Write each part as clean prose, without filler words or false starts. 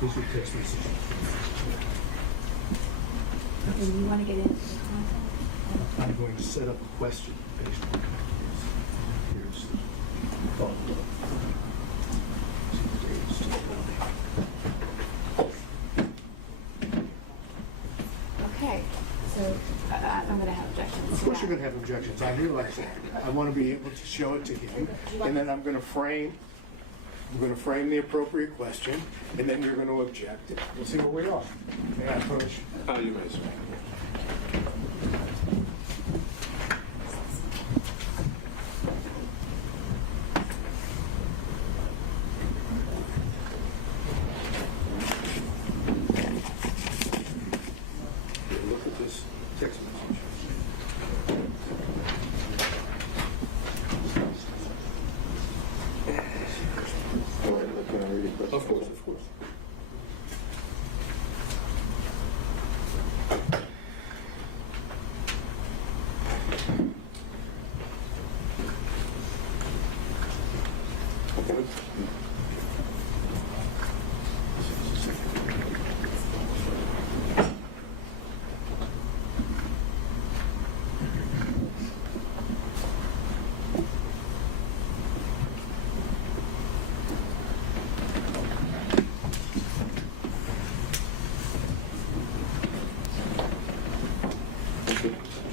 These are text messages. Do you want to get into the content? I'm going to set up a question based on this. Here's the follow-up. Okay, so I'm going to have objections. Of course you're going to have objections. I realize that. I want to be able to show it to him, and then I'm going to frame the appropriate question, and then you're going to object. We'll see where we are. May I approach? You may, sir. Look at this text message. Of course, of course.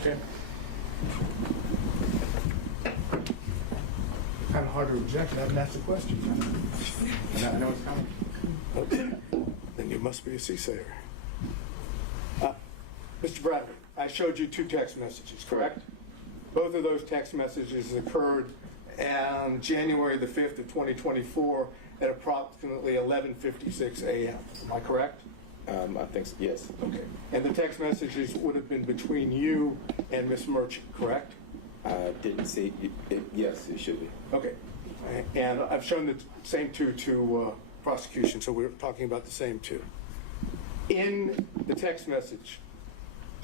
Okay. Kind of hard to object. I haven't asked the question. And I know it's coming. Okay. Then you must be a seasayer. Mr. Bradley, I showed you two text messages, correct? Both of those text messages occurred on January the 5th of 2024 at approximately 11:56 a.m. Am I correct? I think so, yes. Okay. And the text messages would have been between you and Miss Merchant, correct? I didn't see it. Yes, it should be. Okay. And I've shown the same two to prosecution, so we're talking about the same two. In the text message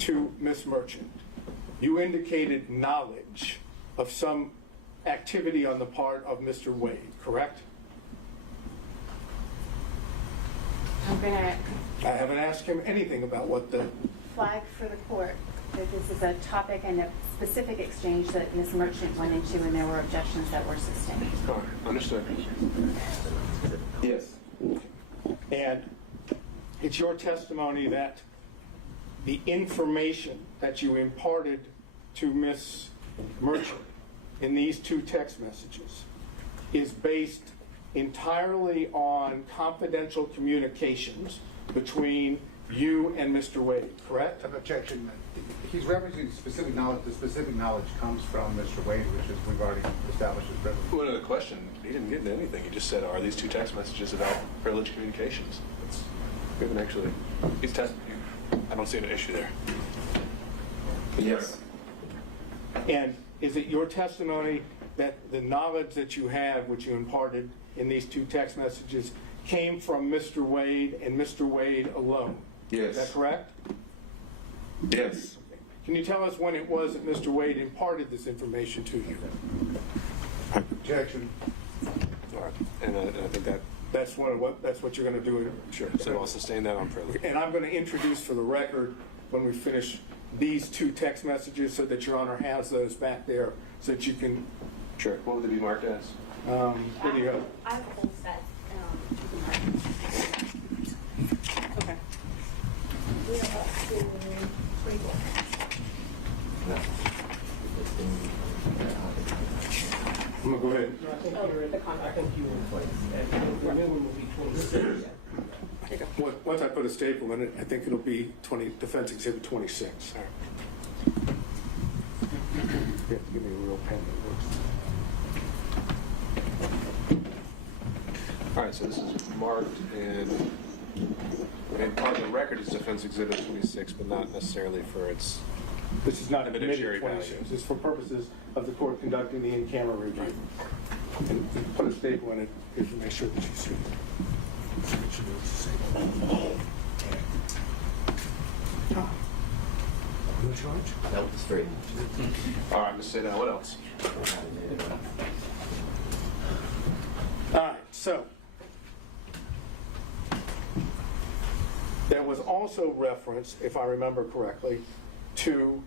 to Miss Merchant, you indicated knowledge of some activity on the part of Mr. Wade, correct? I'm going to I haven't asked him anything about what the... flag for the court that this is a topic and a specific exchange that Ms. Merchant went into, and there were objections that were sustained. All right, understood. Yes. And it's your testimony that the information that you imparted to Ms. Merchant in these two text messages is based entirely on confidential communications between you and Mr. Wade, correct? An objection. He's referencing specific knowledge. The specific knowledge comes from Mr. Wade, which is we've already established as privilege. Well, the question, he didn't get into anything. He just said, are these two text messages about privileged communications? We haven't actually, he's tested you. I don't see an issue there. Yes. And is it your testimony that the knowledge that you have, which you imparted in these two text messages, came from Mr. Wade and Mr. Wade alone? Yes. Is that correct? Yes. Can you tell us when it was that Mr. Wade imparted this information to you? Objection. All right. And I think that, That's what you're going to do. sure. So I'll sustain that on privilege. And I'm going to introduce for the record, when we finish, these two text messages so that Your Honor has those back there so that you can... Sure. What would they be marked as? Here you go. I have a whole set. Okay. We are up to 24. I'm going to go ahead. No, I think you're in the contract. I think you're in place. And the new one will be 26. There you go. Once I put a staple in it, I think it'll be Defense Exhibit 26. All right. You have to give me a real pen that works. All right, so this is marked and on the record it's Defense Exhibit 26, but not necessarily for its... This is not Evidentiary admitted 26. value. This is for purposes of the court conducting the in-camera review. And put a staple in it to make sure that you see it. No charge? That was straight. All right, Ms. Sadell, what else? All right, so there was also reference, if I remember correctly, to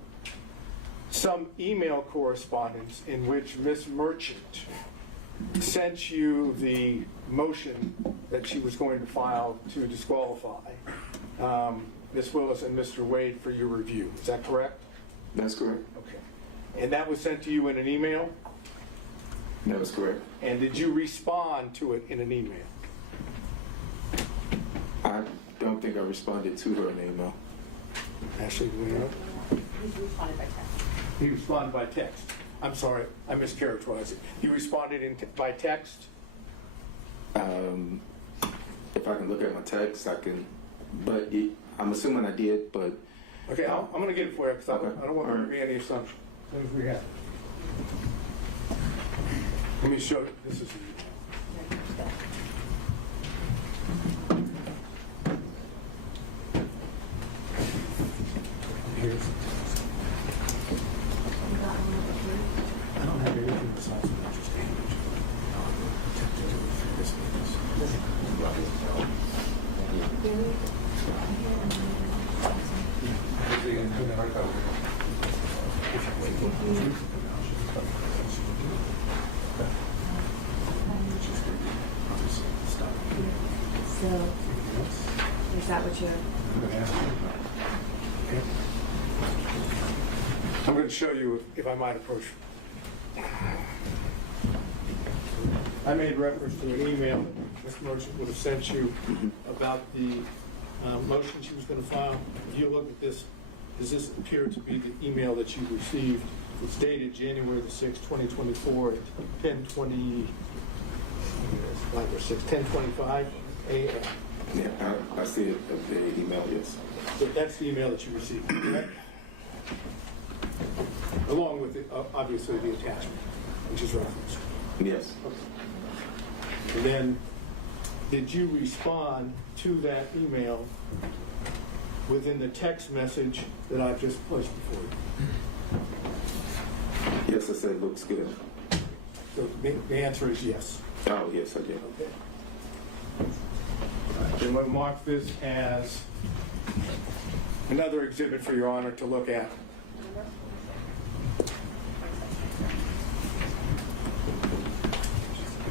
some email correspondence in which Ms. Merchant sent you the motion that she was going to file to disqualify Ms. Willis and Mr. Wade for your review. Is that correct? That's correct. Okay. And that was sent to you in an email? That was correct. And did you respond to it in an email? I don't think I responded to her in email. Ashley, do we know? He's responded by text. He responded by text. I'm sorry, I mischaracterized it. He responded by text? If I can look at my text, I can, but I'm assuming I did, but Okay, I'm going to get it for you because Okay. I don't want there to be any assumption. As soon as we have it. Let me show you. This is the email. Here's the text. I don't have anything besides the interest damage. Attempted to refute this witness. So, is that what you're? I'm going to show you if I might approach. I made reference to an email that Ms. Merchant would have sent you about the motion she was going to file. If you look at this, does this appear to be the email that you received? It's dated January the 6th, 2024 at 10:20, 10:25 a.m. yeah, I see it, the email, yes. So that's the email that you received, correct? Along with, obviously, the attachment, which is referenced. Yes. And then, did you respond to that email within the text message that I've just placed before you? Yes, I said it looks good. So the answer is yes. Oh, yes, I did. Okay. Then we'll mark this as another exhibit for Your Honor to look at.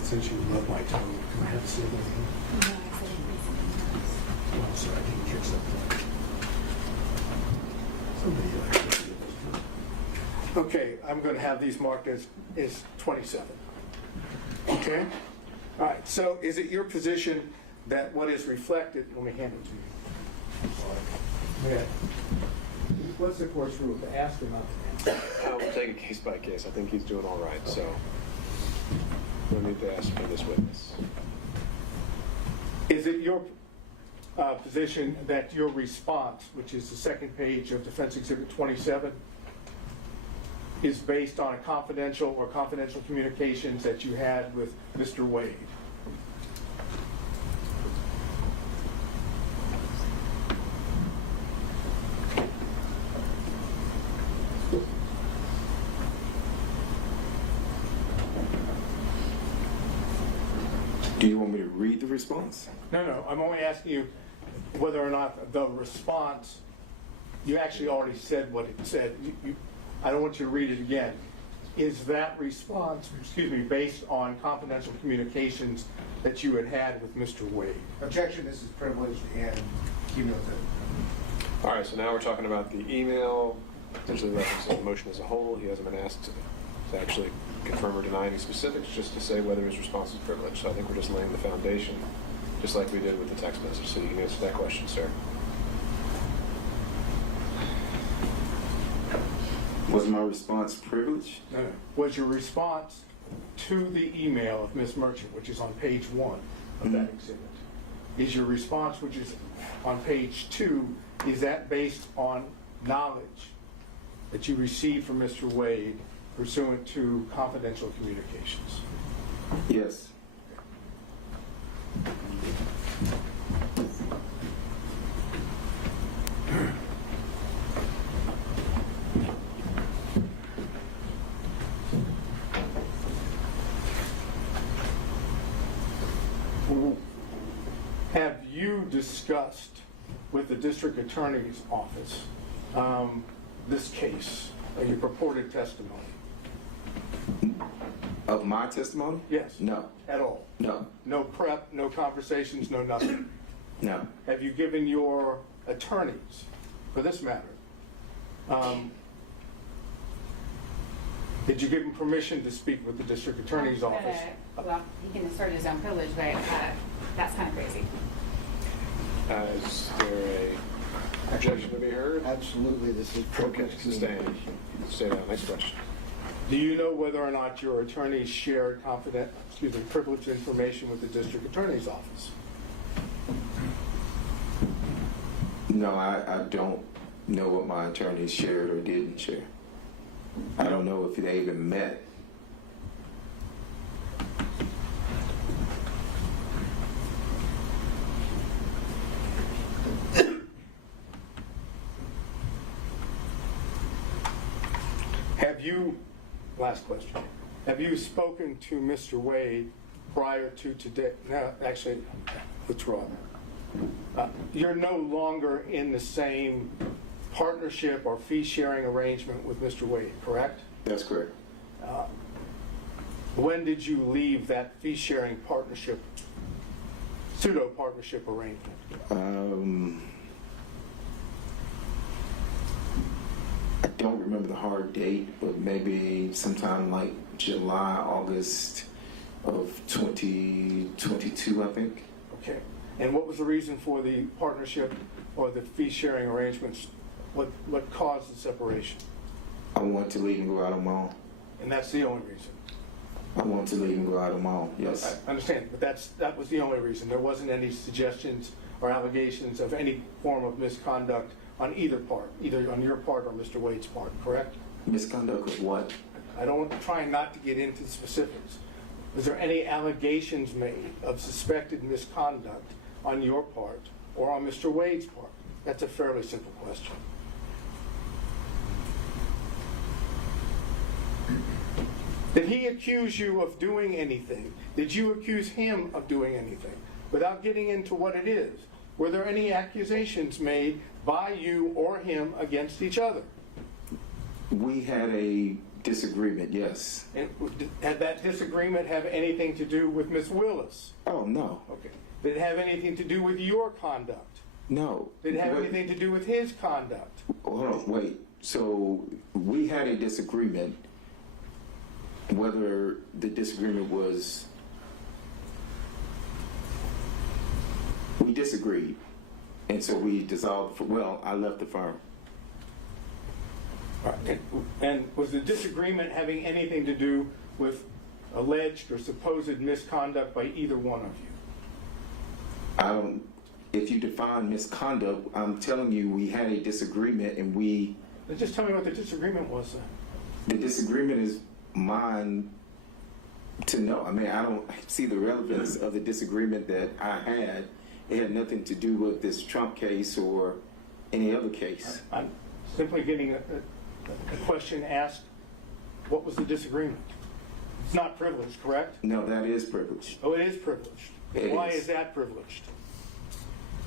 Since you love my tone, can I have a seat with you? Oh, I'm sorry, I didn't catch that. Okay, I'm going to have these marked as 27. Okay? All right, so is it your position that what is reflected, let me hand it to you. Yeah. What's the court's rule? To ask or not to ask? We'll take it case by case. I think he's doing all right, so we'll need to ask for this witness. Is it your position that your response, which is the second page of Defense Exhibit 27, is based on a confidential or confidential communications that you had with Mr. Wade? Do you want me to read the response? No, I'm only asking you whether or not the response, you actually already said what it said. I don't want you to read it again. Is that response, based on confidential communications that you had with Mr. Wade? Objection, this is privileged and cumulative. All right, so now we're talking about the email, potentially referencing the motion as a whole. He hasn't been asked to actually confirm or deny any specifics, just to say whether his response is privileged. So I think we're just laying the foundation, just like we did with the text message. So you can answer that question, sir. Was my response privileged? No. Was your response to the email of Ms. Merchant, which is on page 1 of that exhibit, is your response, which is on page 2, is that based on knowledge that you received from Mr. Wade pursuant to confidential communications? Yes. Have you discussed with the district attorney's office this case, your purported testimony? Of my testimony? Yes. No. At all? No. No prep, no conversations, no nothing? No. Have you given your attorneys, for this matter, did you give them permission to speak with the district attorney's office? Well, he can assert his own privilege, but that's kind of crazy. Is there a objection to be heard? Absolutely, this is Okay, privileged sustained. communication. Stay down. Next question. Do you know whether or not your attorneys shared privileged information with the district attorney's office? No, I don't know what my attorneys shared or didn't share. I don't know if they even met. Last question. Have you spoken to Mr. Wade prior to today? No, actually, withdraw that. You're no longer in the same partnership or fee-sharing arrangement with Mr. Wade, correct? That's correct. When did you leave that fee-sharing partnership, pseudo-partnership arrangement? I don't remember the hard date, but maybe sometime like July, August of 2022, I think. Okay. And what was the reason for the partnership or the fee-sharing arrangements? What caused the separation? I wanted to leave and go out on my own. And that's the only reason? I wanted to leave and go out on my own, yes. I understand, but that was the only reason. There wasn't any suggestions or allegations of any form of misconduct on either part, either on your part or Mr. Wade's part, correct? Misconduct of what? Trying not to get into the specifics. Was there any allegations made of suspected misconduct on your part or on Mr. Wade's part? That's a fairly simple question. Did he accuse you of doing anything? Did you accuse him of doing anything? Without getting into what it is, were there any accusations made by you or him against each other? We had a disagreement, yes. And did that disagreement have anything to do with Miss Willis? Oh, no. Okay. Did it have anything to do with your conduct? No. Did it have Wait. anything to do with his conduct? Hold on, wait. So we had a disagreement. Whether the disagreement was, we disagreed, and so we dissolved. I left the firm. All right. And was the disagreement having anything to do with alleged or supposed misconduct by either one of you? I don't. If you define misconduct, I'm telling you, we had a disagreement, and we. Just tell me what the disagreement was then. The disagreement is mine to know. I mean, I don't see the relevance of the disagreement that I had. It had nothing to do with this Trump case or any other case. I'm simply getting a question asked, what was the disagreement? It's not privileged, correct? No, that is privileged. Oh, it is privileged. It Why is. is that privileged?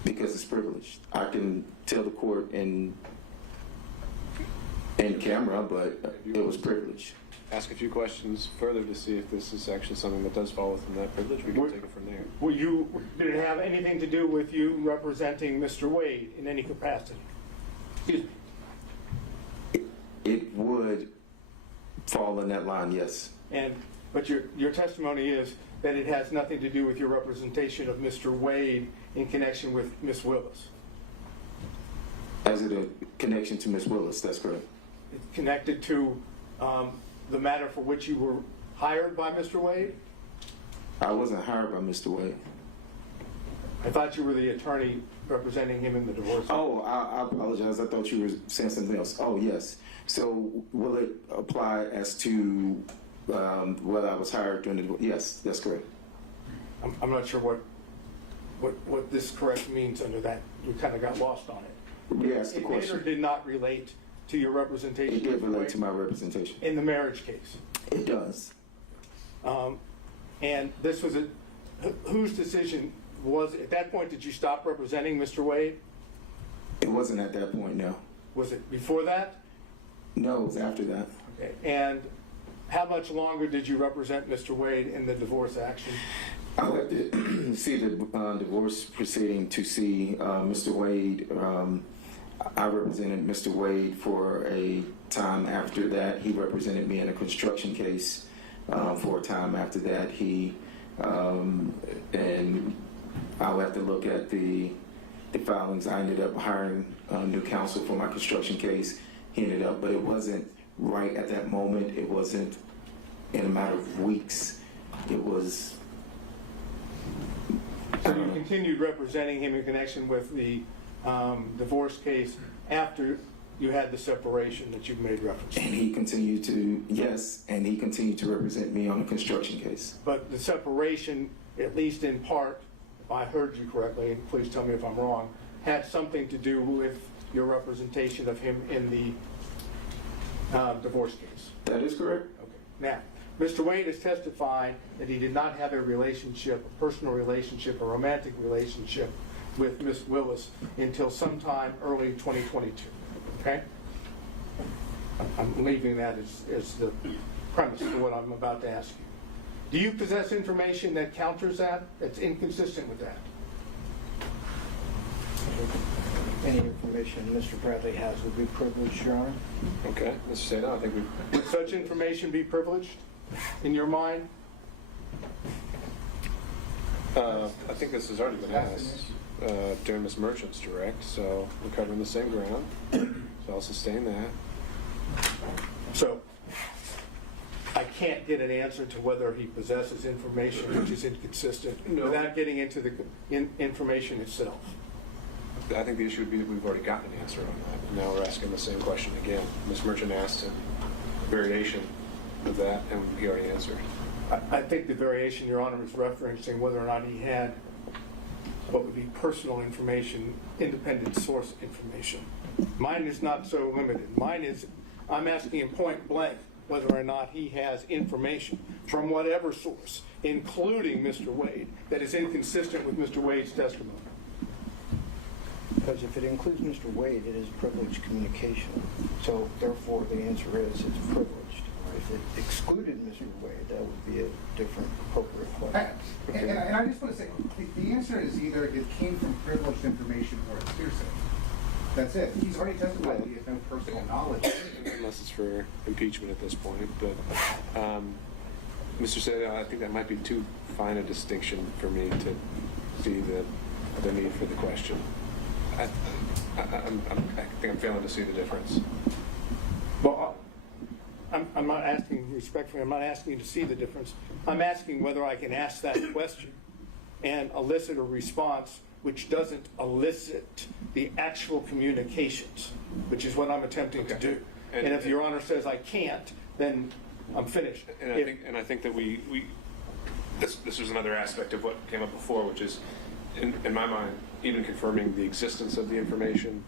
Because it's privileged. I can tell the court in camera, but it was privileged. Ask a few questions further to see if this is actually something that does fall within that privilege. We can take it from there. Did it have anything to do with you representing Mr. Wade in any capacity? Excuse me. It would fall in that line, yes. But your testimony is that it has nothing to do with your representation of Mr. Wade in connection with Miss Willis. As it a connection to Miss Willis, that's correct. It's connected to the matter for which you were hired by Mr. Wade? I wasn't hired by Mr. Wade. I thought you were the attorney representing him in the divorce. Oh, I apologize. I thought you were saying something else. Oh, yes. So will it apply as to Well, I was hired during the, yes, that's correct. I'm not sure what this correct means under that. We kind of got lost on it. You asked the It did or question. did not relate to your representation? It did Mr. relate Wade, to my representation. in the marriage case. It does. And this was whose decision was, at that point, did you stop representing Mr. Wade? It wasn't at that point, no. Was it before that? No, it was after that. Okay. And how much longer did you represent Mr. Wade in the divorce action? I went to see the divorce proceeding to see Mr. Wade. I represented Mr. Wade for a time after that. He represented me in a construction case for a time after that. And I'll have to look at the filings. I ended up hiring new counsel for my construction case. He ended up, but it wasn't right at that moment. It wasn't in a matter of weeks. It was. So you continued representing him in connection with the divorce case after you had the separation that you've made reference to? And he continued to, yes, and he continued to represent me on a construction case. But the separation, at least in part, if I heard you correctly, and please tell me if I'm wrong, had something to do with your representation of him in the divorce case. That is correct. Okay. Now, Mr. Wade has testified that he did not have a relationship, a personal relationship, a romantic relationship with Miss Willis until sometime early 2022. Okay? I'm leaving that as the premise for what I'm about to ask you. Do you possess information that counters that, that's inconsistent with that? Any information Mr. Bradley has would be privileged, Your Honor. Okay, Mr. Sada, I think we. Would such information be privileged in your mind? I think this has already been asked during Ms. Merchant's direct, so we're covering the same ground. So I'll sustain that. So I can't get an answer to whether he possesses information which is inconsistent No. without getting into the information itself. I think the issue would be that we've already gotten an answer on that. Now we're asking the same question again. Ms. Merchant asked a variation of that, and he already answered. I think the variation, Your Honor, is referencing whether or not he had what would be personal information, independent source information. Mine is not so limited. Mine is, I'm asking him point blank whether or not he has information from whatever source, including Mr. Wade, that is inconsistent with Mr. Wade's testimony. Because if it includes Mr. Wade, it is privileged communication. So therefore, the answer is it's privileged. If it excluded Mr. Wade, that would be a different appropriate question. And I just want to say, the answer is either it came from privileged information or it's hearsay. That's it. He's already testified that he has no personal knowledge. Unless it's for impeachment at this point. But Mr. Sada, I think that might be too fine a distinction for me to see the need for the question. I think I'm failing to see the difference. Well, I'm not asking, respectfully, I'm not asking you to see the difference. I'm asking whether I can ask that question and elicit a response which doesn't elicit the actual communications, which is what I'm attempting to do. And if Your Honor says I can't, then I'm finished. And I think that this was another aspect of what came up before, which is, in my mind, even confirming the existence of the information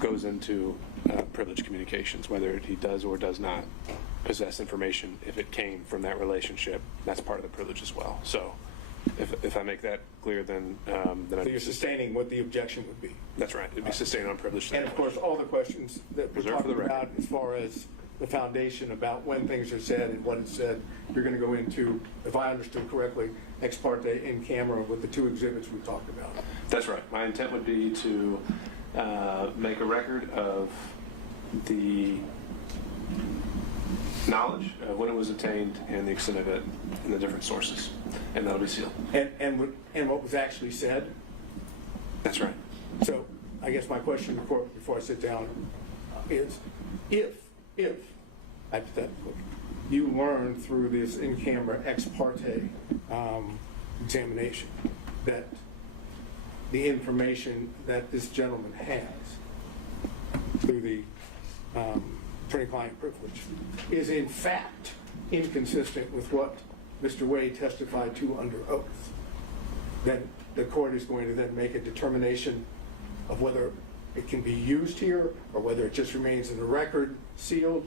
goes into privileged communications, whether he does or does not possess information. If it came from that relationship, that's part of the privilege as well. So if I make that clear, then So you're sustaining what the objection would be. That's right. It'd be sustained on privilege. And of course, all the questions that we're Reserved for the talking about record. as far as the foundation about when things are said and what is said, you're going to go into, if I understood correctly, ex parte in camera with the two exhibits we talked about. That's right. My intent would be to make a record of the knowledge of when it was obtained and the extent of it in the different sources, and that'll be sealed. And what was actually said. That's right. So I guess my question to the court before I sit down is, if hypothetically you learn through this in-camera ex parte examination that the information that this gentleman has through the attorney-client privilege is in fact inconsistent with what Mr. Wade testified to under oath, then the court is going to then make a determination of whether it can be used here or whether it just remains in the record sealed.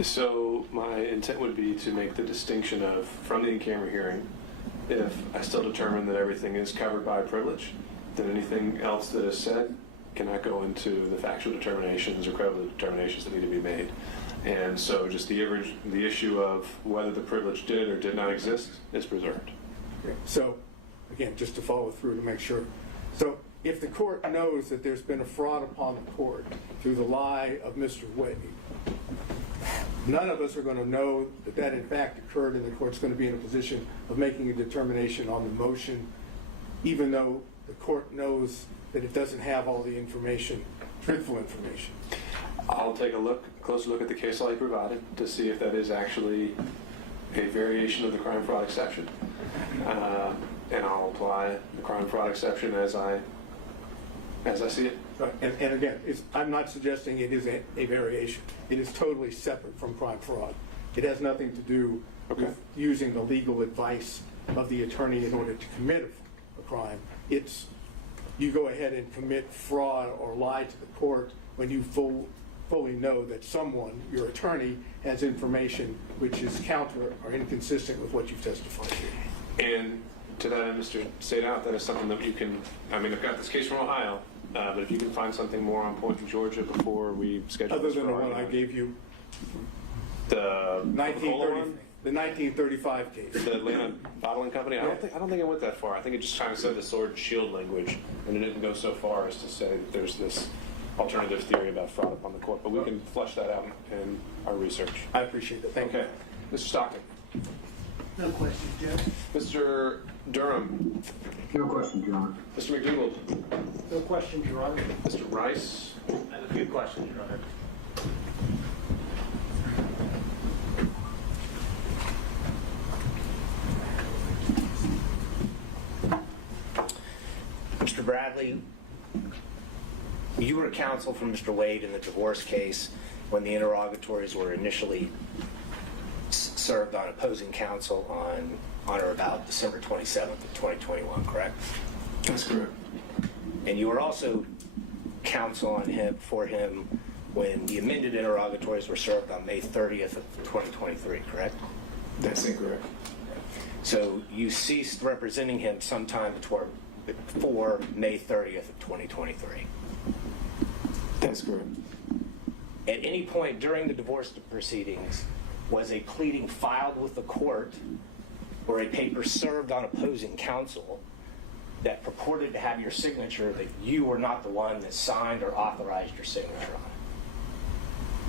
So my intent would be to make the distinction of, from the in-camera hearing, if I still determine that everything is covered by privilege, then anything else that is said cannot go into the factual determinations or credible determinations that need to be made. And so just the issue of whether the privilege did or did not exist is preserved. So, again, just to follow through to make sure. So if the court knows that there's been a fraud upon the court through the lie of Mr. Wade, none of us are going to know that that in fact occurred, and the court's going to be in a position of making a determination on the motion, even though the court knows that it doesn't have all the information, truthful information. I'll take a closer look at the case law you provided to see if that is actually a variation of the crime fraud exception. And I'll apply the crime fraud exception as I see it. Right. And again, I'm not suggesting it is a variation. It is totally separate from crime fraud. It has nothing to do with using the legal advice of the attorney in order to commit a crime. It's you go ahead and commit fraud or lie to the court when you fully know that someone, your attorney, has information which is counter or inconsistent with what you've testified to. And to that end, Mr. Sadout, that is something that you can, I mean, I've got this case from Ohio, but if you can find something more on point in Georgia before we schedule Other this than the for one I argument. gave you, The 1935 case. The Atlanta Bottling Company. I don't think it went that far. I think it just kind of said the sword and shield language, and it didn't go so far as to say that there's this alternative theory about fraud upon the court. But we can flesh that out in our research. I appreciate that. Thank Okay, Mr. Stockton. No questions, Judge. Mr. Durham. No question, Your Honor. Mr. McDougall. No questions, Your Honor. Mr. Rice. I have a few questions, Your Honor. Mr. Bradley, you were counsel for Mr. Wade in the divorce case when the interrogatories were initially served on opposing counsel on or about December 27th of 2021, correct? That's correct. And you were also counsel for him when the amended interrogatories were served on May 30th of 2023, correct? That's incorrect. So you ceased representing him sometime before May 30th of 2023. That's correct. At any point during the divorce proceedings, was a pleading filed with the court or a paper served on opposing counsel that purported to have your signature that you were not the one that signed or authorized your signature on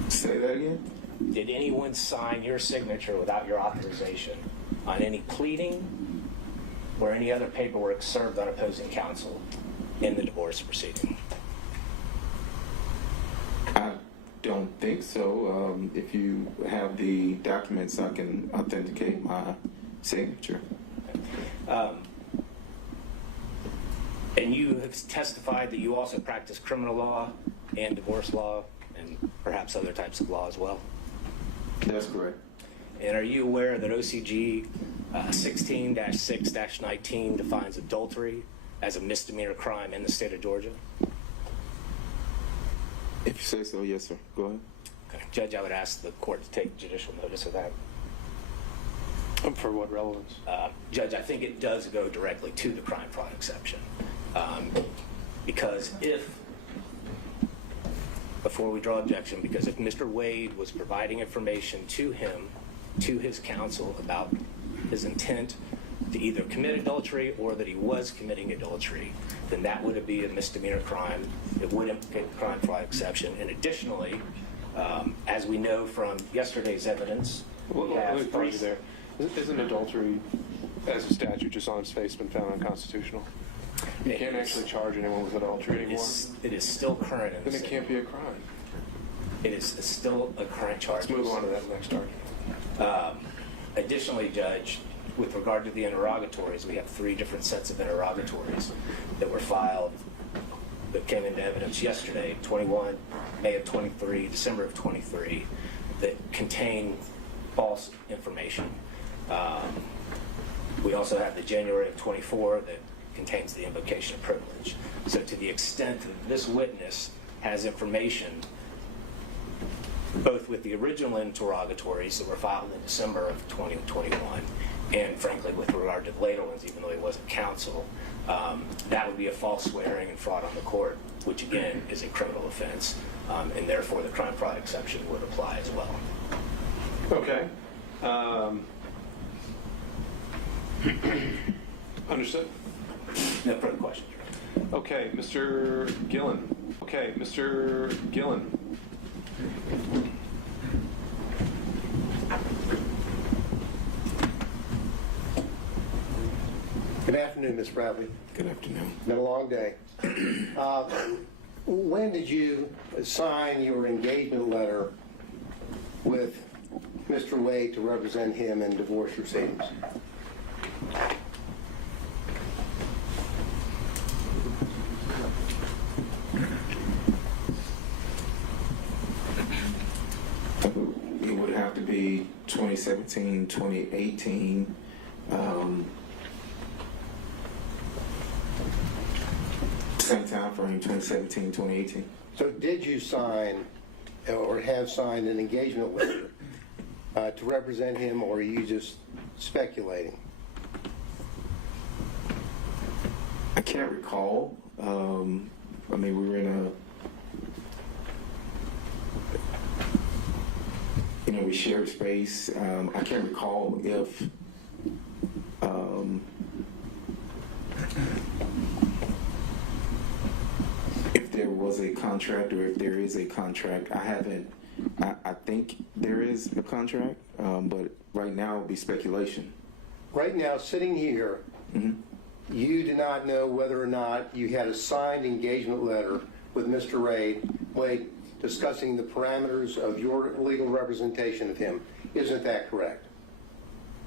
Say that again? it? Did anyone sign your signature without your authorization on any pleading or any other paperwork served on opposing counsel in the divorce proceeding? I don't think so. If you have the documents, I can authenticate my signature. And you have testified that you also practice criminal law and divorce law and perhaps other types of law as well. That's correct. And are you aware that OCG 16-6-19 defines adultery as a misdemeanor crime in the state of Georgia? If you say so, yes, sir. Go ahead. Okay. Judge, I would ask the court to take judicial notice of that. For what relevance? Judge, I think it does go directly to the crime fraud exception. Because before we draw objection, because if Mr. Wade was providing information to his counsel about his intent to either commit adultery or that he was committing adultery, then that would be a misdemeanor crime. It would implicate the crime fraud exception. And additionally, as we know from yesterday's evidence, Well, we let have me pause you there. Isn't adultery, as a statute, just on its face, been found unconstitutional? You can't actually charge anyone with adultery anymore. It is still current. In the Then it state. can't be a crime. It is still a current charge. Let's move on to that next argument. Additionally, Judge, with regard to the interrogatories, we have 3 different sets of interrogatories that were filed that came into evidence yesterday, 21, May of 23, December of 23, that contain false information. We also have the January of 24 that contains the invocation of privilege. So to the extent that this witness has information, both with the original interrogatories that were filed in December of 2021, and frankly with regard to the later ones, even though he wasn't counsel, that would be a false swearing and fraud on the court, which again is a criminal offense, and therefore the crime fraud exception would apply as well. Okay. Understood. No further questions. Okay, Mr. Gillen. Okay, Mr. Gillen. Good afternoon, Ms. Bradley. Good afternoon. Been a long day. When did you sign your engagement letter with Mr. Wade to represent him in divorce proceedings? It would have to be 2017, 2018. Same time frame, 2017, 2018. So did you sign or have signed an engagement letter to represent him, or are you just speculating? I can't recall. I mean, we were in we shared space. I can't recall if there was a contract or if there is a contract. I think there is a contract, but right now it would be speculation. Right now, sitting here, you do not know whether or not you had a signed engagement letter with Mr. Wade discussing the parameters of your legal representation of him. Isn't that correct?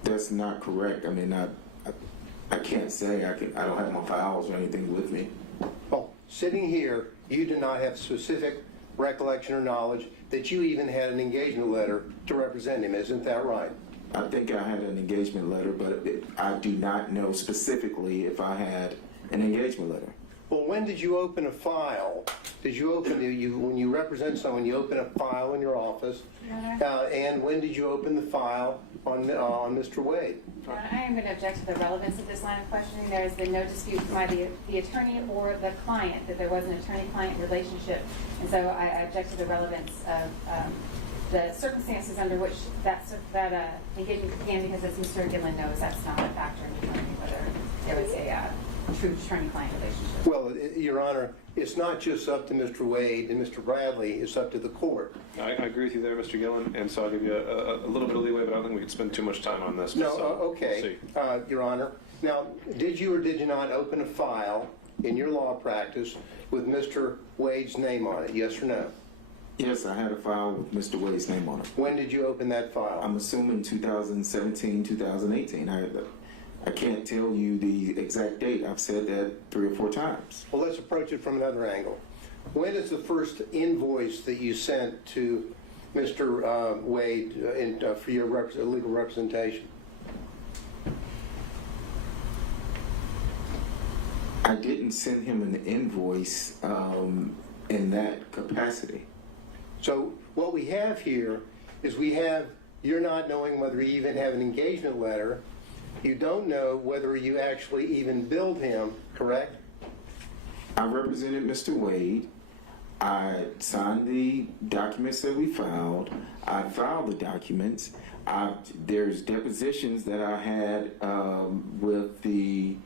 That's not correct. I mean, I can't say. I don't have my files or anything with me. Well, sitting here, you do not have specific recollection or knowledge that you even had an engagement letter to represent him. Isn't that right? I think I had an engagement letter, but I do not know specifically if I had an engagement letter. Well, when did you open a file? Did you open when you represent someone, you open a file in your office? And when did you open the file on Mr. Wade? I am going to object to the relevance of this line of questioning. There has been no dispute by the attorney or the client that there was an attorney-client relationship, and so I object to the relevance of the circumstances under which that engagement began, because as Mr. Gillen knows, that's not a factor in determining whether there was a true attorney-client relationship. Well, Your Honor, it's not just up to Mr. Wade and Mr. Bradley, it's up to the court. I agree with you there, Mr. Gillen, and so I'll give you a little bit of leeway, but I don't think we could spend too much time on this. No, so okay, we'll see. Your Honor. Now, did you or did you not open a file in your law practice with Mr. Wade's name on it, yes or no? Yes, I had a file with Mr. Wade's name on it. When did you open that file? I'm assuming 2017, 2018. I can't tell you the exact date. I've said that 3 or 4 times. Well, let's approach it from another angle. When is the first invoice that you sent to Mr. Wade for your legal representation? I didn't send him an invoice in that capacity. So what we have here is you're not knowing whether you even have an engagement letter. You don't know whether you actually even billed him, correct? I represented Mr. Wade. I signed the documents that we filed. I filed the documents. There's depositions that I had with the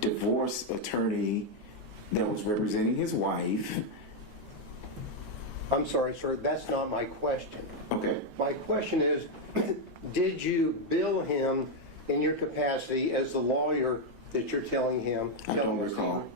divorce attorney that was representing his wife. I'm sorry, sir, that's not my question. Okay. My question is, did you bill him in your capacity as the lawyer that you're telling him? I don't recall.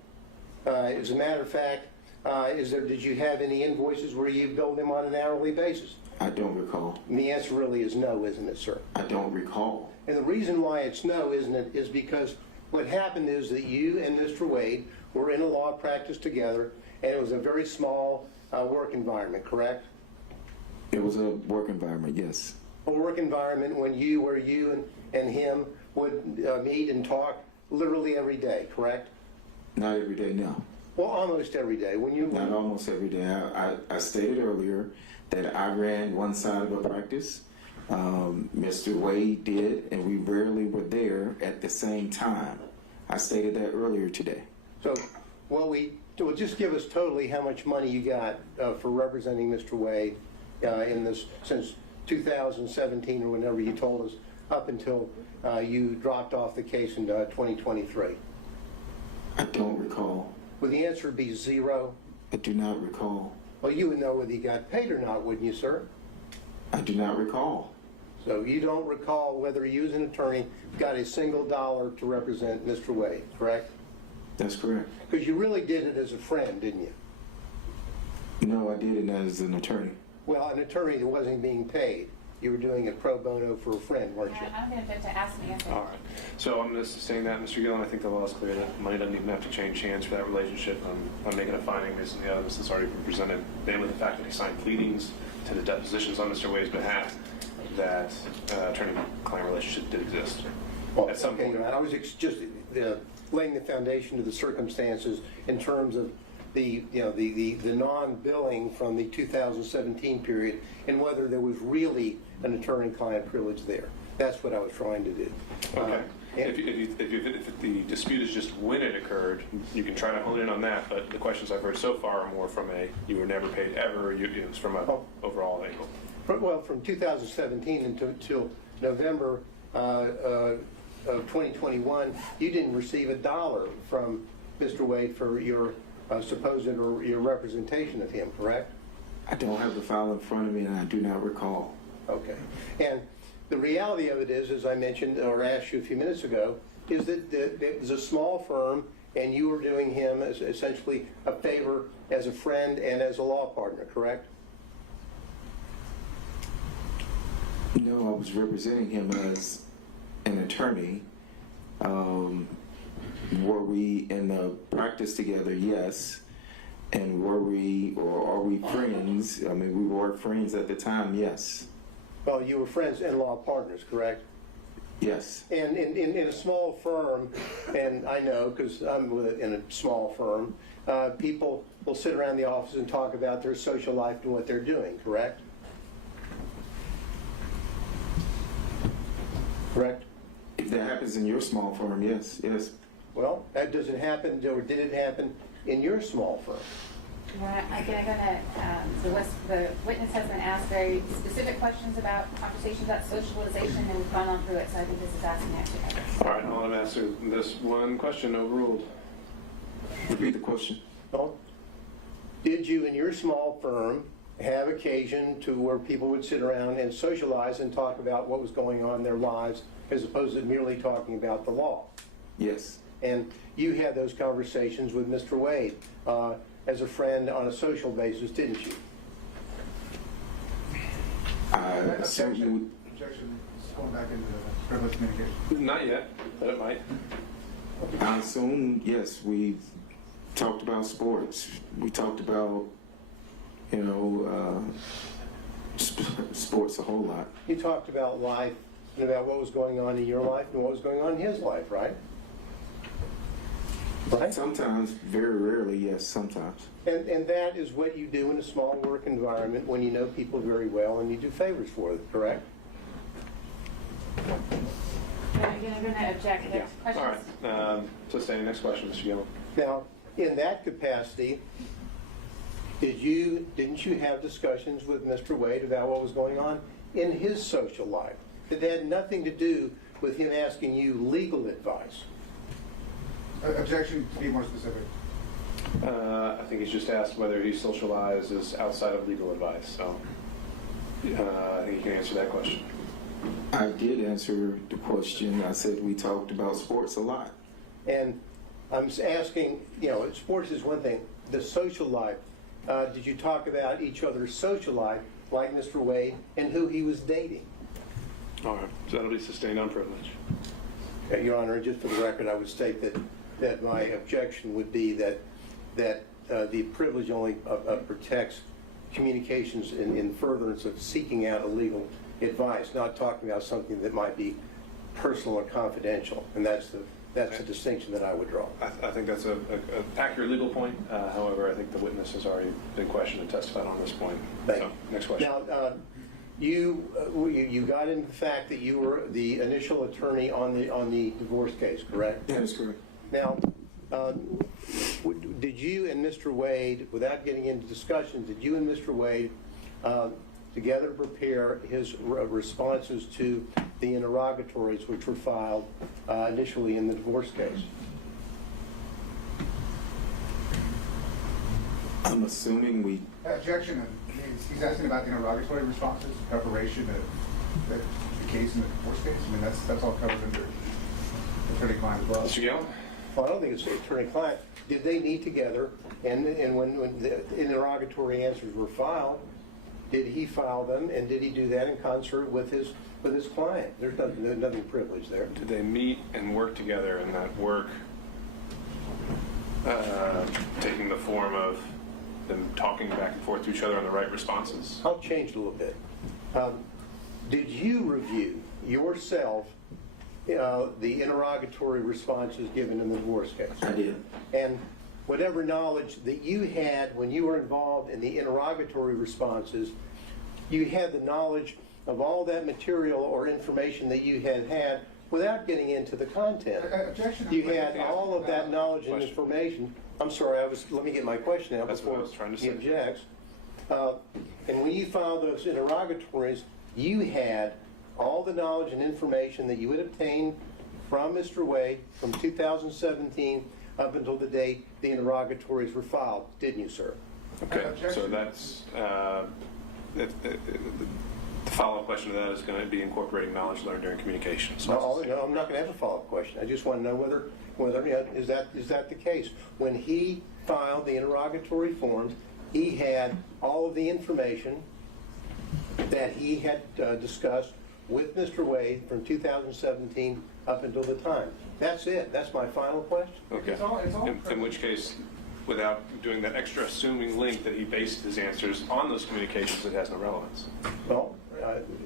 As a matter of fact, did you have any invoices where you billed him on an hourly basis? I don't recall. And the answer really is no, isn't it, sir? I don't recall. And the reason why it's no, isn't it, is because what happened is that you and Mr. Wade were in a law practice together, and it was a very small work environment, correct? It was a work environment, yes. a work environment where you and him would meet and talk literally every day, correct? Not every day, no. Well, almost every day. Not almost every day. I stated earlier that I ran one side of a practice. Mr. Wade did, and we rarely were there at the same time. I stated that earlier today. So, well, just give us totally how much money you got for representing Mr. Wade in this since 2017 or whenever you told us, up until you dropped off the case in 2023. I don't recall. Would the answer be zero? I do not recall. Well, you would know whether he got paid or not, wouldn't you, sir? I do not recall. So you don't recall whether you as an attorney got a single dollar to represent Mr. Wade, correct? That's correct. Because you really did it as a friend, didn't you? No, I did it as an attorney. Well, an attorney that wasn't being paid. You were doing it pro bono for a friend, weren't you? I'm going to ask me. All right. So I'm going to sustain that, Mr. Gillen. I think the law is clear that money doesn't even have to change hands for that relationship. I'm making a finding based on the evidence that's already been presented, namely the fact that he signed pleadings to the depositions on Mr. Wade's behalf, that attorney-client relationship did exist. Well, at some point. I was just laying the foundation to the circumstances in terms of the non-billing from the 2017 period and whether there was really an attorney-client privilege there. That's what I was trying to do. Okay. If the dispute is just when it occurred, you can try to hone in on that, but the questions I've heard so far are more from you were never paid ever, it was from an overall angle. Well, from 2017 until November of 2021, you didn't receive a dollar from Mr. Wade for your supposed or your representation of him, correct? I don't have the file in front of me, and I do not recall. Okay. And the reality of it is, as I mentioned or asked you a few minutes ago, is that it was a small firm and you were doing him as essentially a favor as a friend and as a law partner, correct? No, I was representing him as an attorney. Were we in the practice together? Yes. And were we, or are we friends? I mean, we were friends at the time, yes. Well, you were friends and law partners, correct? Yes. And in a small firm, and I know because I'm in a small firm, people will sit around the office and talk about their social life and what they're doing, correct? Correct? If that happens in your small firm, yes, yes. Well, that doesn't happen, or did it happen in your small firm? The witness has been asked very specific questions about conversations about socialization, and we've gone on through it, so I think this is asking actually. All right, I'll answer this one question, overruled. Repeat the question. Well, did you in your small firm have occasion to where people would sit around and socialize and talk about what was going on in their lives as opposed to merely talking about the law? Yes. And you had those conversations with Mr. Wade as a friend on a social basis, didn't you? Certainly. Objection, going back into privilege communication. Not yet, but it might. I assume, yes, we talked about sports. We talked about, sports a whole lot. You talked about life and about what was going on in your life and what was going on in his life, right? Right? Sometimes, very rarely, yes, sometimes. And that is what you do in a small work environment when you know people very well and you do favors for them, correct? Again, I'm going to object. There's All questions. right, sustaining, next question, Mr. Gillen. Now, in that capacity, didn't you have discussions with Mr. Wade about what was going on in his social life that had nothing to do with him asking you legal advice? Objection, to be more specific. I think he's just asked whether he socializes outside of legal advice, so I think you can answer that question. I did answer the question. I said we talked about sports a lot. And I'm asking, sports is one thing. The social life, did you talk about each other's social life, like Mr. Wade, and who he was dating? All right, so that'll be sustained on privilege. Your Honor, just for the record, I would state that my objection would be that the privilege only protects communications in furtherance of seeking out a legal advice, not talking about something that might be personal or confidential. And that's the distinction that I would draw. I think that's an accurate legal point. However, I think the witness has already been questioned and testified on this point. Thank So, you. next question. Now, you got into the fact that you were the initial attorney on the divorce case, correct? That is correct. Now, did you and Mr. Wade, without getting into discussions, did you and Mr. Wade together prepare his responses to the interrogatories which were filed initially in the divorce case? I'm assuming we, Objection. He's asking about the interrogatory responses, preparation of the case in the divorce case. I mean, that's all covered under attorney-client as well. Mr. Gale? Well, I don't think it's attorney-client. Did they meet together, and when the interrogatory answers were filed, did he file them, and did he do that in concert with his client? There's nothing privileged there. Did they meet and work together, and that work taking the form of them talking back and forth to each other on the right responses? I'll change a little bit. Did you review yourself the interrogatory responses given in the divorce case? I did. And whatever knowledge that you had when you were involved in the interrogatory responses, you had the knowledge of all that material or information that you had without getting into the content. Objection. You had all of that knowledge and Question. information. I'm sorry, let me get my question out That's what I before was trying to he say. objects. And when you filed those interrogatories, you had all the knowledge and information that you had obtained from Mr. Wade from 2017 up until the date the interrogatories were filed, didn't you, sir? Okay, so Objection. that's, the follow-up question to that is going to be incorporating knowledge learned during communication. So No, I'm not going to have a follow-up question. I just want to know whether is that the case? When he filed the interrogatory forms, he had all of the information that he had discussed with Mr. Wade from 2017 up until the time. That's it. That's my final question. Okay. It's all In which case, without doing that extra assuming link that he based his answers on those communications, it has no relevance. Well,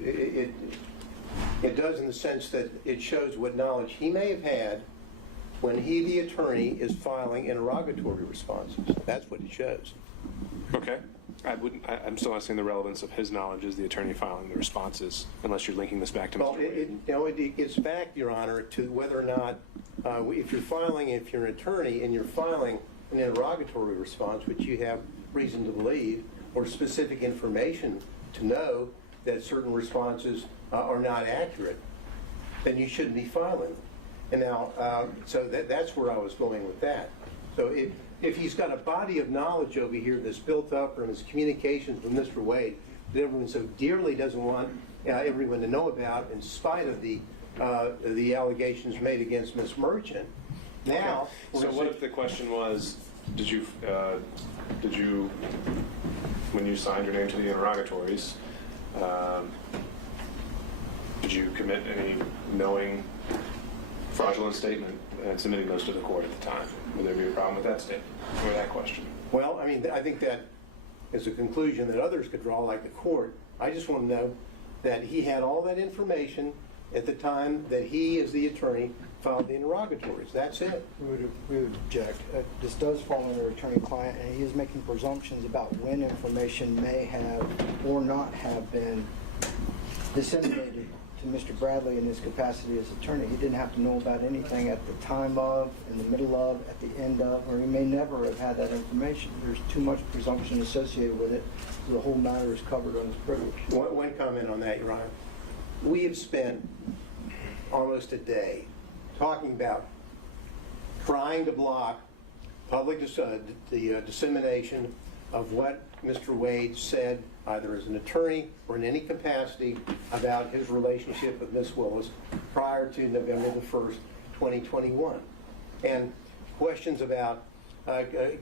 it does in the sense that it shows what knowledge he may have had when he, the attorney, is filing interrogatory responses. That's what it shows. Okay. I'm still not seeing the relevance of his knowledge as the attorney filing the responses, unless you're linking this back to Well, Mr. Wade. it gets back, Your Honor, to whether or not, if you're an attorney and you're filing an interrogatory response, which you have reason to believe, or specific information to know that certain responses are not accurate, then you shouldn't be filing them. And now, so that's where I was going with that. So if he's got a body of knowledge over here that's built up from his communications with Mr. Wade that everyone so dearly doesn't want everyone to know about, in spite of the allegations made against Ms. Merchant, now... So what if the question was, did you, when you signed your name to the interrogatories, did you commit any knowing fraudulent statement and submitting those to the court at the time? Would there be a problem with that statement or that question? Well, I mean, I think that is a conclusion that others could draw, like the court. I just want to know that he had all that information at the time that he, as the attorney, filed the interrogatories. That's it. We would object. This does fall under attorney-client, and he is making presumptions about when information may have or not have been disseminated to Mr. Bradley in his capacity as attorney. He didn't have to know about anything at the time of, in the middle of, at the end of, or he may never have had that information. There's too much presumption associated with it. The whole matter is covered on his privilege. One comment on that, Your Honor. We have spent almost a day talking about trying to block public the dissemination of what Mr. Wade said, either as an attorney or in any capacity, about his relationship with Ms. Willis prior to November the 1st, 2021. And questions about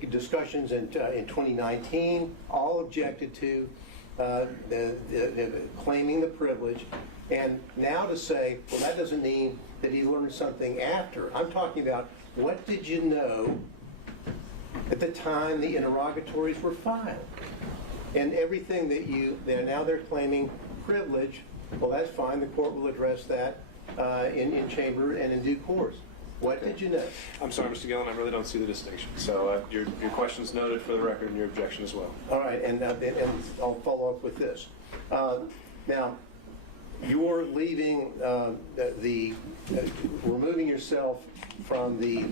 discussions in 2019, all objected to, claiming the privilege. And now to say, well, that doesn't mean that he learned something after. I'm talking about, what did you know at the time the interrogatories were filed? And everything that now they're claiming privilege Well, that's fine. The court will address that in chamber and in due course. What did you know? I'm sorry, Mr. Gillen, I really don't see the distinction. So your question's noted for the record and your objection as well. All right, and I'll follow up with this. Now, you're leaving removing yourself from the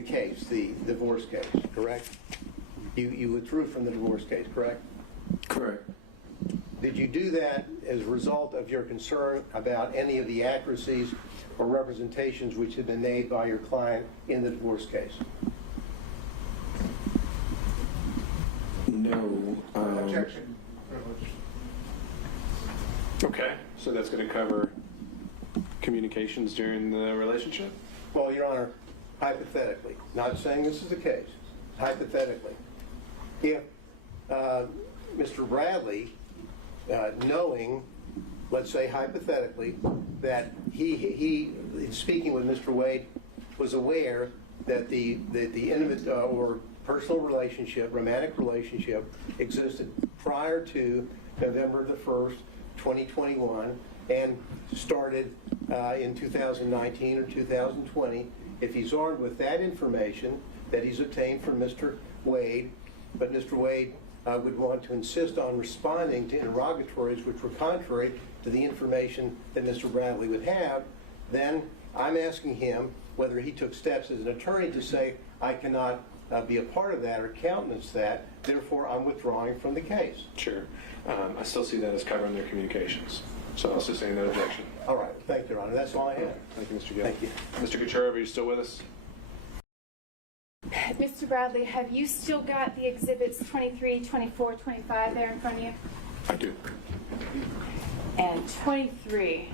case, the divorce case, correct? You withdrew from the divorce case, correct? Correct. Did you do that as a result of your concern about any of the accuracies or representations which had been made by your client in the divorce case? No. Objection, privilege. Okay. So that's going to cover communications during the relationship? Well, Your Honor, hypothetically, not saying this is the case, hypothetically, if Mr. Bradley, knowing, let's say hypothetically, that he speaking with Mr. Wade, was aware that the intimate or personal relationship, romantic relationship, existed prior to November the 1st, 2021, and started in 2019 or 2020, if he's armed with that information that he's obtained from Mr. Wade, but Mr. Wade would want to insist on responding to interrogatories which were contrary to the information that Mr. Bradley would have, then I'm asking him whether he took steps as an attorney to say, I cannot be a part of that or countenance that, therefore I'm withdrawing from the case. Sure. I still see that as covering their communications. So I'll sustain that objection. All right, thank you, Your Honor. That's all I have. Thank you, Mr. Gill. Thank you. Mr. Kucherov, are you still with us? Mr. Bradley, have you still got the exhibits 23, 24, 25 there in front of you? I do. And 23,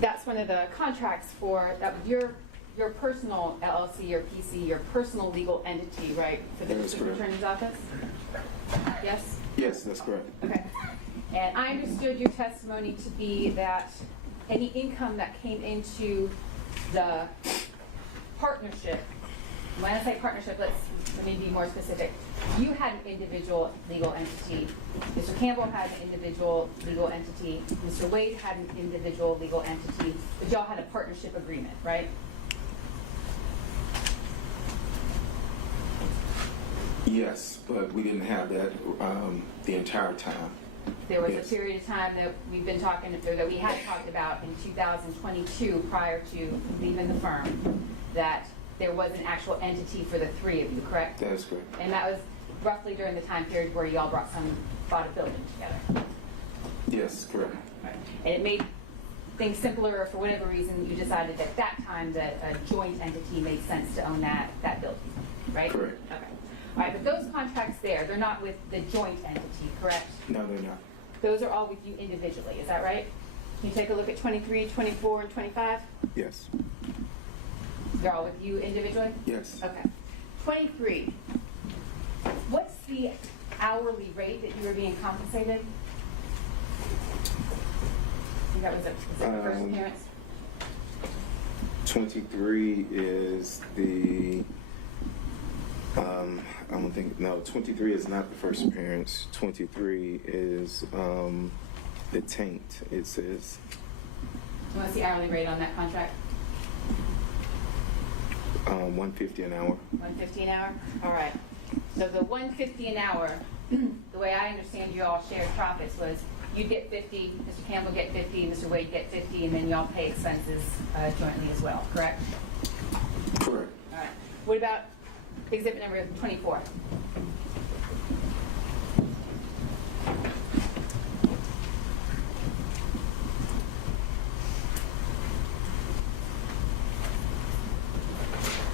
that's one of the contracts for your personal LLC, your PC, your personal legal entity, right? For the That is district correct. attorney's office? Yes? Yes, that's correct. Okay. And I understood your testimony to be that any income that came into the partnership, when I say partnership, let me be more specific. You had an individual legal entity. Mr. Campbell had an individual legal entity. Mr. Wade had an individual legal entity. But y'all had a partnership agreement, right? Yes, but we didn't have that the entire time. There was Yes. a period of time that we've been talking, or that we had talked about in 2022 prior to leaving the firm, that there was an actual entity for the three of you, correct? That is correct. And that was roughly during the time period where y'all bought a building together. Yes, correct. And it made things simpler, or for whatever reason, you decided at that time that a joint entity made sense to own that building, right? Correct. Okay. All right, but those contracts there, they're not with the joint entity, correct? No, they're not. Those are all with you individually, is that right? Can you take a look at 23, 24, and 25? Yes. They're all with you individually? Yes. Okay. 23, what's the hourly rate that you were being compensated? I think that was it the first appearance? 23 is the, I don't think, no, 23 is not the first appearance. 23 is the taint, it says. What's the hourly rate on that contract? $150 an hour. $150 an hour? All right. So the $150 an hour, the way I understand you all shared profits was you'd get 50, Mr. Campbell get 50, Mr. Wade get 50, and then y'all pay expenses jointly as well, correct? Correct. All right. What about exhibit number 24?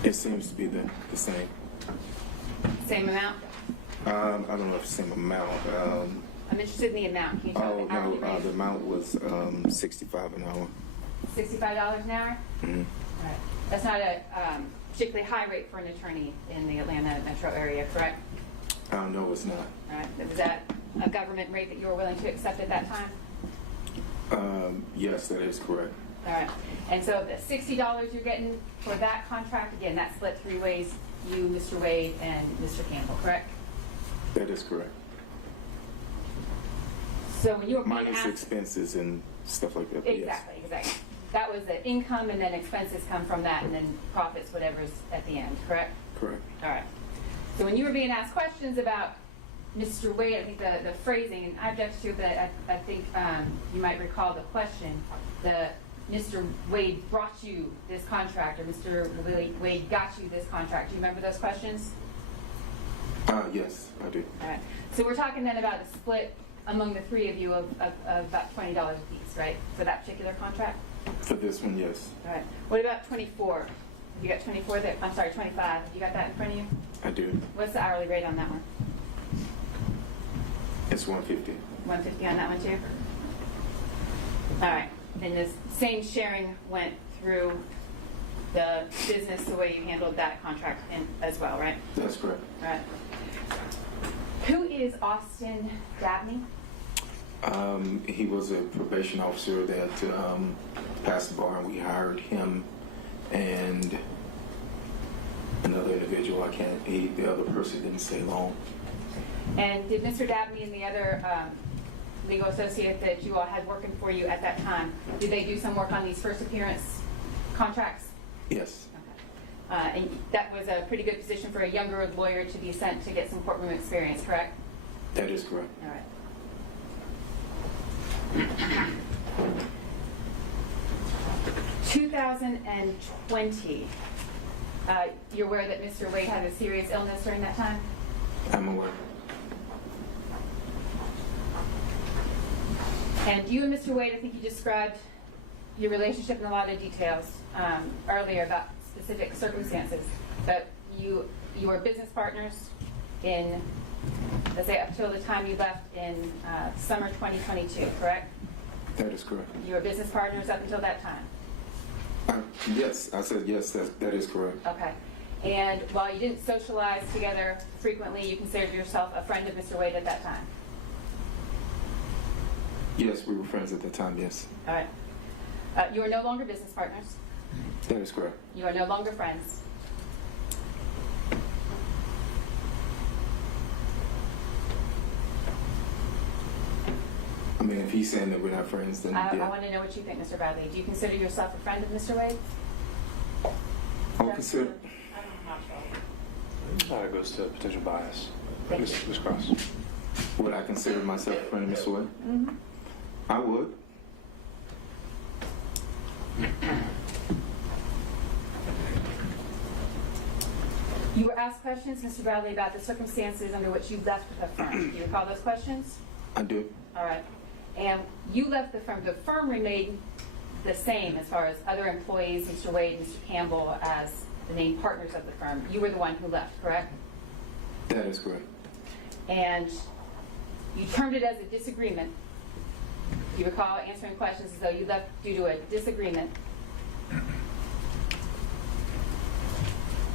It seems to be the same. Same amount? I don't know if it's the same amount. I'm interested in the amount. Can you tell me the hourly no, rate? the amount was $65 an hour. $65 an hour? Mhm. All right. That's not a particularly high rate for an attorney in the Atlanta metro area, correct? No, it's not. All right. Was that a government rate that you were willing to accept at that time? Yes, that is correct. All right. And so the $60 you're getting for that contract, again, that's split three ways, you, Mr. Wade, and Mr. Campbell, correct? That is correct. So when you were being minus asked. expenses and stuff like that. Yes. Exactly. That was the income, and then expenses come from that, and then profits, whatever's at the end, correct? Correct. All right. So when you were being asked questions about Mr. Wade, I think the phrasing, and I object to, but I think you might recall the question, Mr. Wade brought you this contract, or Mr. Wade got you this contract. Do you remember those questions? Yes, I do. All right. So we're talking then about the split among the three of you of about $20 a piece, right, for that particular contract? For this one, yes. All right. What about 24? You got 24 there? I'm sorry, 25. You got that in front of you? I do. What's the hourly rate on that one? It's 150. 150 on that one too? All right. And the same sharing went through the business, the way you handled that contract as well, right? That's correct. All right. Who is Austin Dabney? He was a probation officer that passed the bar, and we hired him and another individual. The other person didn't stay long. And did Mr. Dabney and the other legal associate that you all had working for you at that time, did they do some work on these first appearance contracts? Yes. Okay. And that was a pretty good position for a younger lawyer to be sent to get some courtroom experience, correct? That is correct. All right. 2020, you're aware that Mr. Wade had a serious illness during that time? I'm aware. And you and Mr. Wade, I think you described your relationship in a lot of details earlier about specific circumstances, but you were business partners in, let's say, up till the time you left in summer 2022, correct? That is correct. You were business partners up until that time? Yes, I said yes, that is correct. Okay. And while you didn't socialize together frequently, you considered yourself a friend of Mr. Wade at that time? Yes, we were friends at the time, yes. All right. You are no longer business partners. That is correct. You are no longer friends. I mean, if he's saying that we're not friends, then I yeah. want to know what you think, Mr. Bradley. Do you consider yourself a friend of Mr. Wade? I'll consider. It goes to potential bias. Thank Ms. Cross. Would I consider myself a friend of Mr. Wade? Mm-hmm. I would. You were asked questions, Mr. Bradley, about the circumstances under which you left the firm. Do you recall those questions? I do. All right. And you left the firm. The firm remained the same as far as other employees, Mr. Wade and Mr. Campbell, as the named partners of the firm. You were the one who left, correct? That is correct. And you termed it as a disagreement. Do you recall answering questions as though you left due to a disagreement?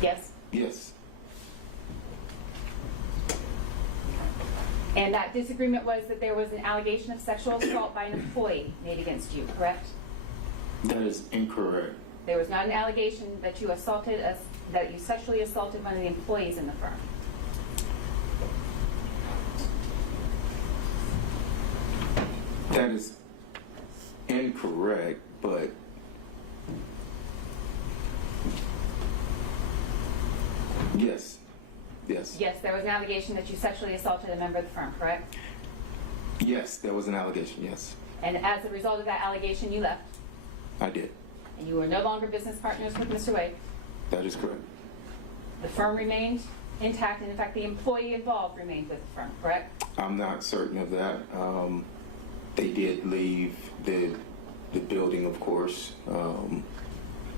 Yes? Yes. And that disagreement was that there was an allegation of sexual assault by an employee made against you, correct? That is incorrect. There was not an allegation that you that you sexually assaulted one of the employees in the firm. That is incorrect, but yes. Yes. Yes, there was an allegation that you sexually assaulted a member of the firm, correct? Yes, there was an allegation, yes. And as a result of that allegation, you left, I did. and you were no longer business partners with Mr. Wade. That is correct. The firm remained intact, and in fact, the employee involved remained with the firm, correct? I'm not certain of that. They did leave the building, of course, and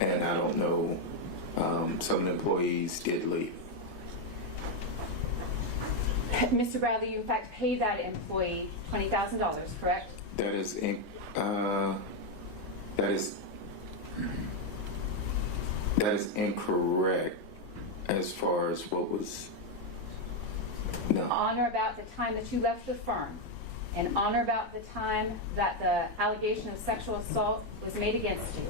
I don't know. Some of the employees did leave. Mr. Bradley, you in fact paid that employee $20,000, correct? That is incorrect as far as what was. No. On or about the time that you left the firm, and on or about the time that the allegation of sexual assault was made against you,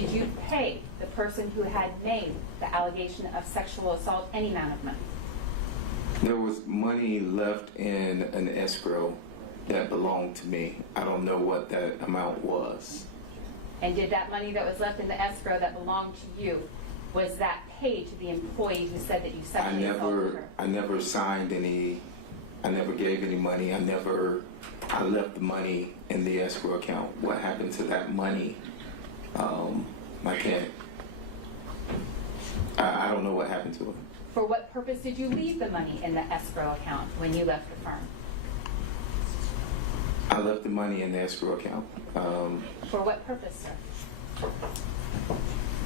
did you pay the person who had made the allegation of sexual assault any amount of money? There was money left in an escrow that belonged to me. I don't know what that amount was. And did that money that was left in the escrow that belonged to you, was that paid to the employee who said that you sexually assaulted her? I never signed any, I never gave any money. I left the money in the escrow account. What happened to that money? I don't know what happened to it. For what purpose did you leave the money in the escrow account when you left the firm? I left the money in the escrow account. For what purpose, sir?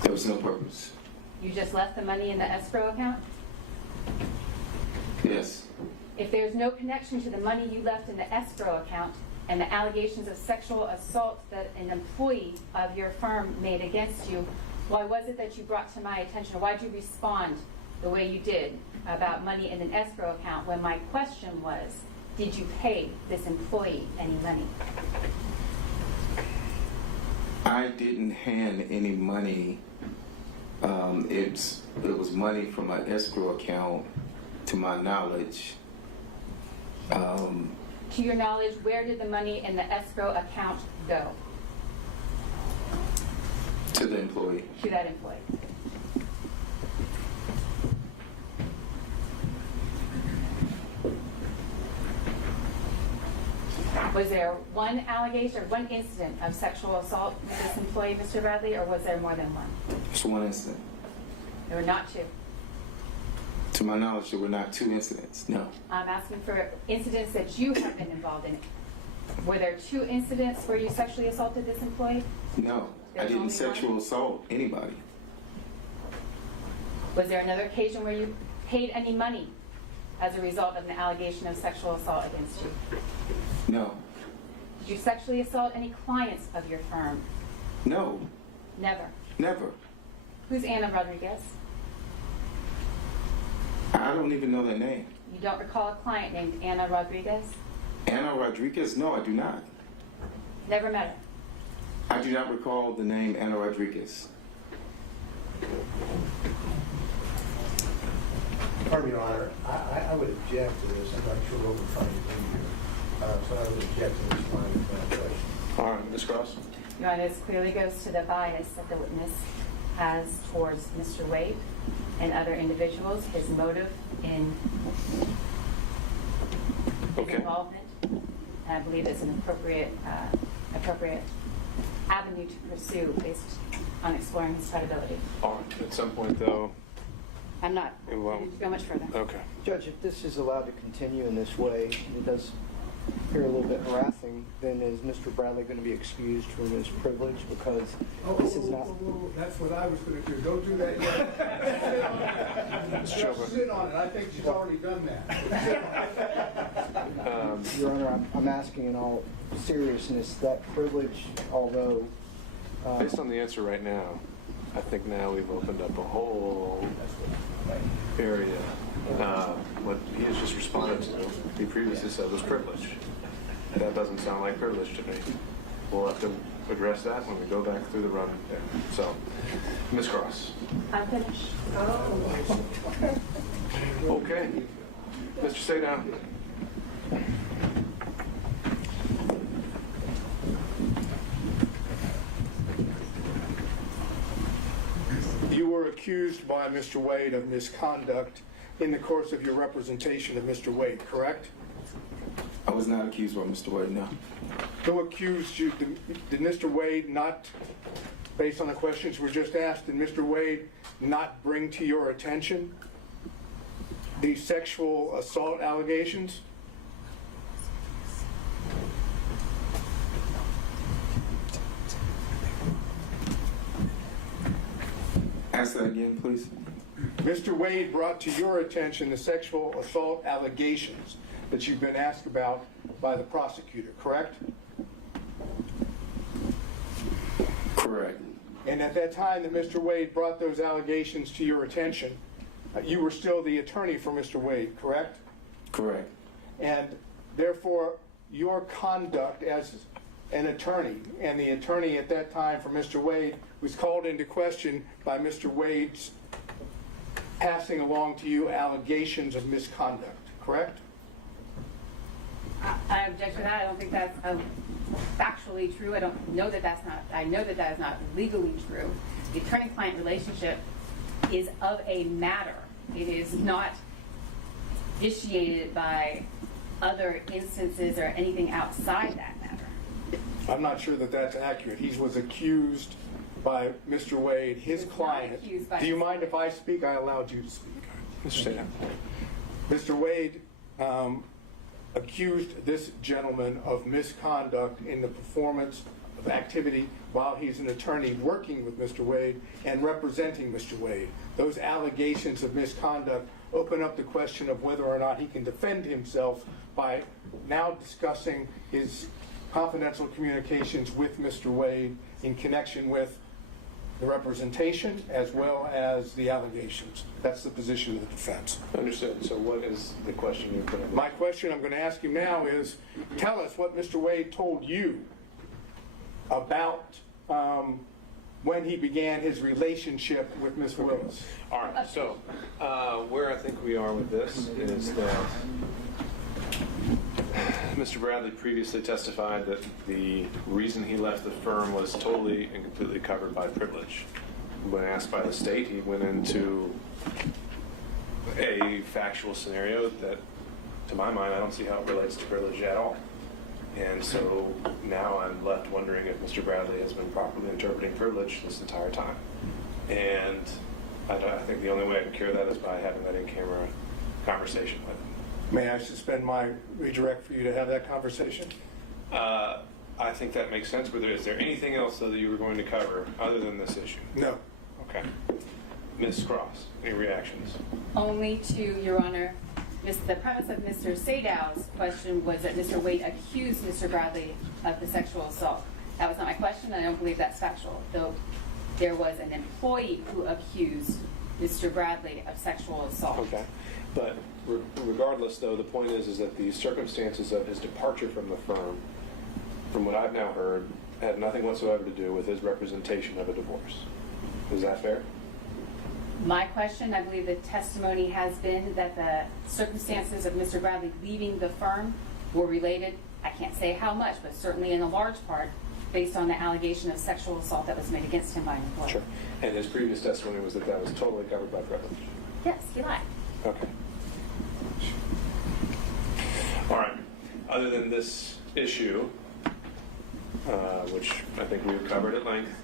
There was no purpose. You just left the money in the escrow account? Yes. If there's no connection to the money you left in the escrow account and the allegations of sexual assault that an employee of your firm made against you, why was it that you brought to my attention, why did you respond the way you did about money in an escrow account when my question was, did you pay this employee any money? I didn't hand any money. It was money from my escrow account, to my knowledge. To your knowledge, where did the money in the escrow account go? To the employee. To that employee. Was there one allegation or one incident of sexual assault with this employee, Mr. Bradley, or was there more than one? Just one incident. There were not two. To my knowledge, there were not two incidents. No. I'm asking for incidents that you have been involved in. Were there two incidents where you sexually assaulted this employee? No. I There's didn't only sexual one? assault anybody. Was there another occasion where you paid any money as a result of an allegation of sexual assault against you? No. Did you sexually assault any clients of your firm? No. Never. Never. Who's Anna Rodriguez? I don't even know their name. You don't recall a client named Anna Rodriguez? Anna Rodriguez? No, I do not. Never met her. I do not recall the name Anna Rodriguez. Pardon me, Your Honor, I would object to this. I'm not sure what we're trying to do here. So I would object to this line of question. All right, Ms. Cross? Your Honor, this clearly goes to the bias that the witness has towards Mr. Wade and other individuals, his motive in his Okay. involvement. And I believe it's an appropriate avenue to pursue based on exploring his credibility. All right, at some point, though, I'm not It won't. going to go much further. okay. Judge, if this is allowed to continue in this way, and it does appear a little bit harassing, then is Mr. Bradley going to be excused from his privilege because this is not... That's what I was going to do. Don't do that yet. Mr. Chopra. Just sit on it. I think she's already done that. Your Honor, I'm asking in all seriousness, that privilege, although... Based on the answer right now, I think now we've opened up a whole area. What he has just responded to, he previously said was privilege. That doesn't sound like privilege to me. We'll have to address that when we go back through the run there. So, Ms. Cross. I'm finished. Okay. Mr. Sadow. You were accused by Mr. Wade of misconduct in the course of your representation of Mr. Wade, correct? I was not accused by Mr. Wade, no. Who accused you? Did Mr. Wade not, based on the questions were just asked, did Mr. Wade not bring to your attention the sexual assault allegations? Ask that again, please. Mr. Wade brought to your attention the sexual assault allegations that you've been asked about by the prosecutor, correct? Correct. And at that time that Mr. Wade brought those allegations to your attention, you were still the attorney for Mr. Wade, correct? Correct. And therefore, your conduct as an attorney, and the attorney at that time for Mr. Wade was called into question by Mr. Wade's passing along to you allegations of misconduct, correct? I object to that. I don't think that's factually true. I don't know that that's not, I know that that is not legally true. The attorney-client relationship is of a matter. It is not vitiated by other instances or anything outside that matter. I'm not sure that that's accurate. He was accused by Mr. Wade, his He was not client. accused by Do you Mr. mind if I speak? I allowed you to speak. Mr. Sadao. Mr. Wade accused this gentleman of misconduct in the performance of activity while he's an attorney working with Mr. Wade and representing Mr. Wade. Those allegations of misconduct open up the question of whether or not he can defend himself by now discussing his confidential communications with Mr. Wade in connection with the representation as well as the allegations. That's the position of the defense. Understood. So what is the question you're putting? My question I'm going to ask you now is, tell us what Mr. Wade told you about when he began his relationship with Ms. Willis. All right. So where I think we are with this is that Mr. Bradley previously testified that the reason he left the firm was totally and completely covered by privilege. When asked by the state, he went into a factual scenario that, to my mind, I don't see how it relates to privilege at all. And so now I'm left wondering if Mr. Bradley has been properly interpreting privilege this entire time. And I think the only way I can cure that is by having that in-camera conversation with him. May I suspend my redirect for you to have that conversation? I think that makes sense. But is there anything else, though, that you were going to cover other than this issue? No. Okay. Ms. Cross, any reactions? Only to, Your Honor, the premise of Mr. Sadow's question was that Mr. Wade accused Mr. Bradley of the sexual assault. That was not my question, and I don't believe that's factual, though there was an employee who accused Mr. Bradley of sexual assault. Okay. But regardless, though, the point is that the circumstances of his departure from the firm, from what I've now heard, had nothing whatsoever to do with his representation of a divorce. Is that fair? My question, I believe the testimony has been that the circumstances of Mr. Bradley leaving the firm were related, I can't say how much, but certainly in a large part, based on the allegation of sexual assault that was made against him by an employer. Sure. And his previous testimony was that that was totally covered by privilege. Yes, he lied. Okay. All right. Other than this issue, which I think we've covered at length,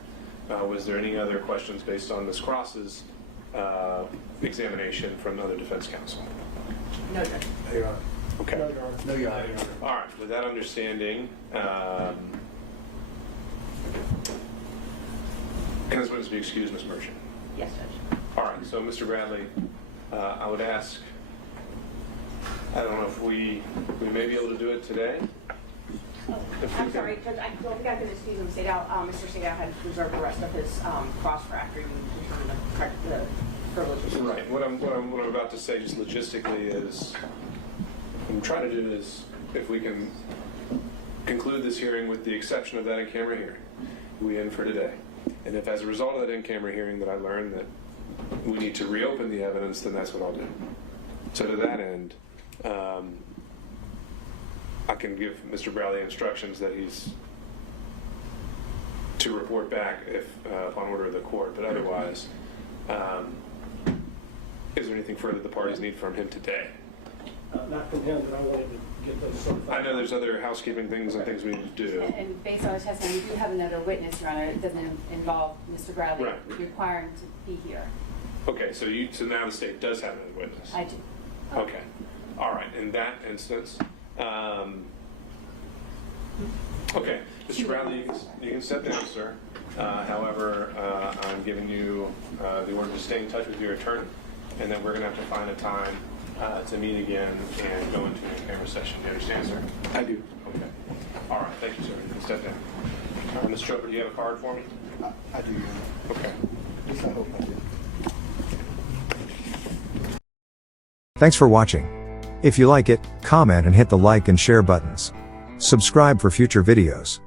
was there any other questions based on Ms. Cross's examination from other defense counsel? No, Judge. No, Your Honor. Okay. No, Your Honor. No, Your Honor. All right. With that understanding, can this witness be excused, Ms. Merchant? Yes, Judge. All right. So, Mr. Bradley, I would ask, I don't know if we may be able to do it today. I'm sorry, Judge, I don't think I can excuse him. Mr. Sadao had reserved the rest of his cross for after you determined the privileges. Right. What I'm about to say just logistically is, what I'm trying to do is, if we can conclude this hearing with the exception of that in-camera hearing, we end for today. And if as a result of that in-camera hearing that I learn that we need to reopen the evidence, then that's what I'll do. So to that end, I can give Mr. Bradley instructions that he's to report back if upon order of the court, but otherwise, is there anything further the parties need from him today? Not from him, but I wanted to get those certified. I know there's other housekeeping things and things we need to do. And based on the testimony, we do have another witness, Your Honor. It doesn't involve Mr. Bradley Right. requiring to be here. Okay, so now the state does have another witness. I do. Okay. All right. In that instance, okay, Mr. Bradley, you can step down, sir. However, I'm giving you the order to stay in touch with your attorney, and then we're going to have to find a time to meet again and go into a camera session. Do you understand, sir? I do. Okay. All right. Thank you, sir. You can step down. All right, Mr. Chopper, do you have a card for me? I do. Okay. At least I hope I do. Thanks for watching. If you like it, comment and hit the like and share buttons. Subscribe for future videos.